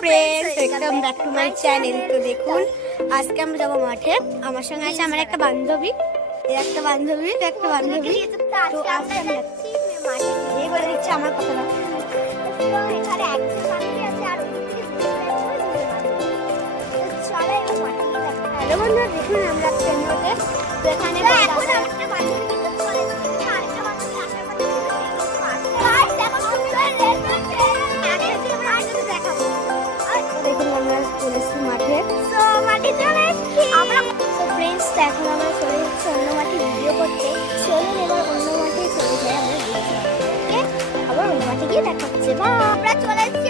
Friends, welcome back to my channel. তো দেখুন, আজকে আমরা যাবো মাঠে। আমার সঙ্গে আছে আমার একটা বান্ধবী, একটা বান্ধবী। তো আজকে আমি যাচ্ছি মাঠে। এই বলে দিচ্ছি আমার কথাটা। এখানে একজন বান্ধবী আছে আর হ্যালো বন্ধুরা, দেখুন আমরা ট্রেনে। তো এখানে এখন আমরা চলে যাচ্ছি অন্য মাঠে ভিডিও করতে। চলুন এবার অন্য মাঠে চলে যাই আমরা। আবার অন্য মাঠে গিয়ে দেখা হচ্ছে। বা আমরা চলে যাচ্ছি